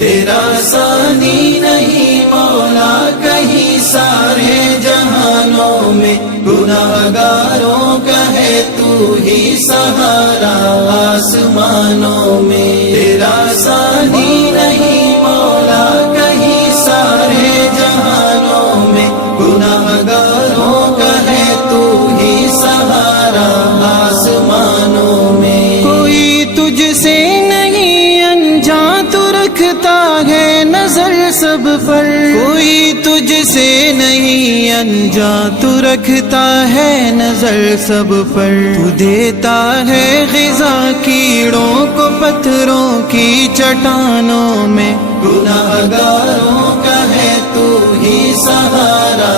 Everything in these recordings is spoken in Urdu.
تیرا ثانی نہیں مولا کہیں سارے جہانوں میں، گناہگاروں کا ہے تو ہی سہارا آسمانوں میں۔ تیرا ثانی نہیں مولا کہیں سارے جہانوں میں، گناہگاروں کا ہے تو ہی سہارا آسمانوں میں۔ کوئی تجھ سے نہیں انجا تو رکھتا ہے نظر سب پر، کوئی تجھ سے نہیں انجا تو رکھتا ہے نظر سب پر۔ تو دیتا ہے غذا کیڑوں کو پتھروں کی چٹانوں میں، گناہگاروں کا ہے تو ہی سہارا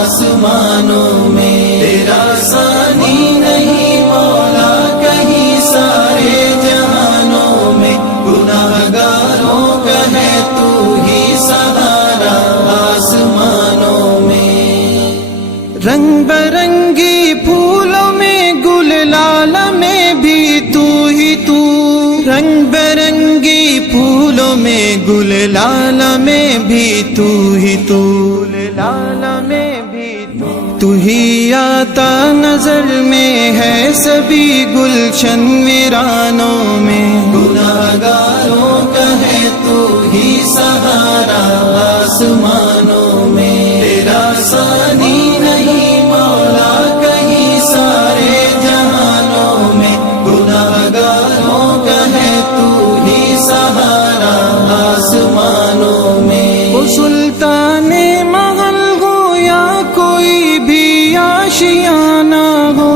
آسمانوں میں۔ تیرا ثانی نہیں مولا کہیں سارے جہانوں میں، گناہگاروں کا ہے تو ہی سہارا آسمانوں میں۔ رنگ برنگی پھولوں میں گل لال میں بھی تو ہی تو، رنگ برنگی پھولوں میں گل لال میں بھی تو ہی تو، لال میں بھی تو ہی آتا نظر میں ہے سبھی گلشن ویرانوں میں، گناہگاروں کا ہے تو ہی سہارا آسمانوں میں۔ تیرا ثانی نہیں مولا کہیں سارے جہانوں میں، گناہگاروں کا ہے تو ہی سہارا آسمانوں میں۔ وہ سلطان محل ہو یا کوئی بھی آشیانہ ہو،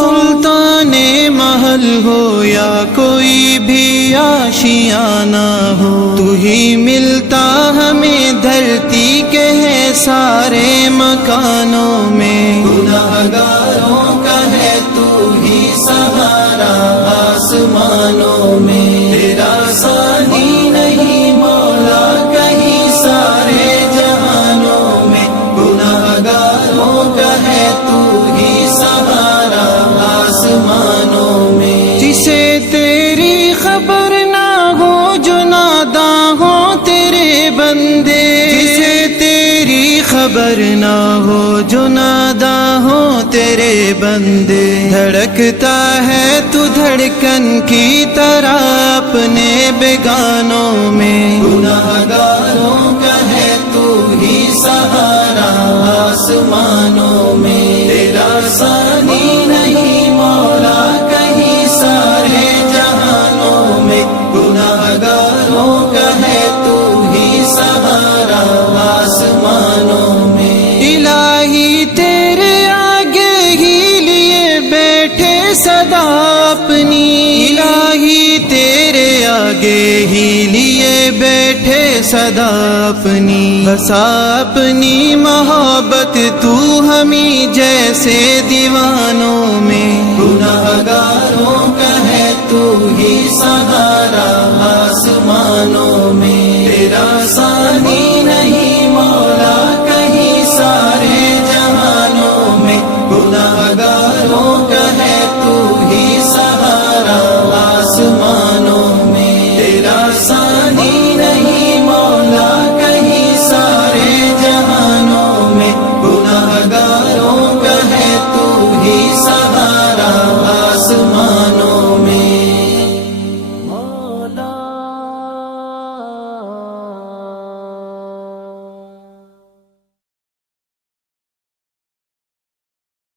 سلطان محل ہو یا کوئی بھی آشیانہ ہو، تو ہی ملتا ہمیں دھرتی کے ہے سارے مکانوں میں، گناہگاروں کا ہے تو ہی سہارا آسمانوں میں۔ تیرا ثانی نہیں مولا کہیں سارے جہانوں میں، گناہگاروں کا ہے تو ہی سہارا آسمانوں میں۔ جسے تیری خبر نہ ہو جو ناداں ہو تیرے بندے، جسے تیری خبر نہ ہو جو ناداں ہو تیرے بندے، دھڑکتا ہے تو دھڑکن کی طرح اپنے بیگانوں میں، گناہگاروں کا ہے تو ہی سہارا آسمانوں میں۔ تیرا ثانی نہیں مولا کہیں سارے جہانوں میں، گناہگاروں کا ہے تو ہی سہارا آسمانوں میں۔ الہی تیرے آگے ہی لیے بیٹھے صدا اپنی، الہی تیرے آگے ہی لیے بیٹھے صدا اپنی، بسا اپنی محبت تو ہمیں جیسے دیوانوں میں، گناہگاروں کا ہے تو ہی سہارا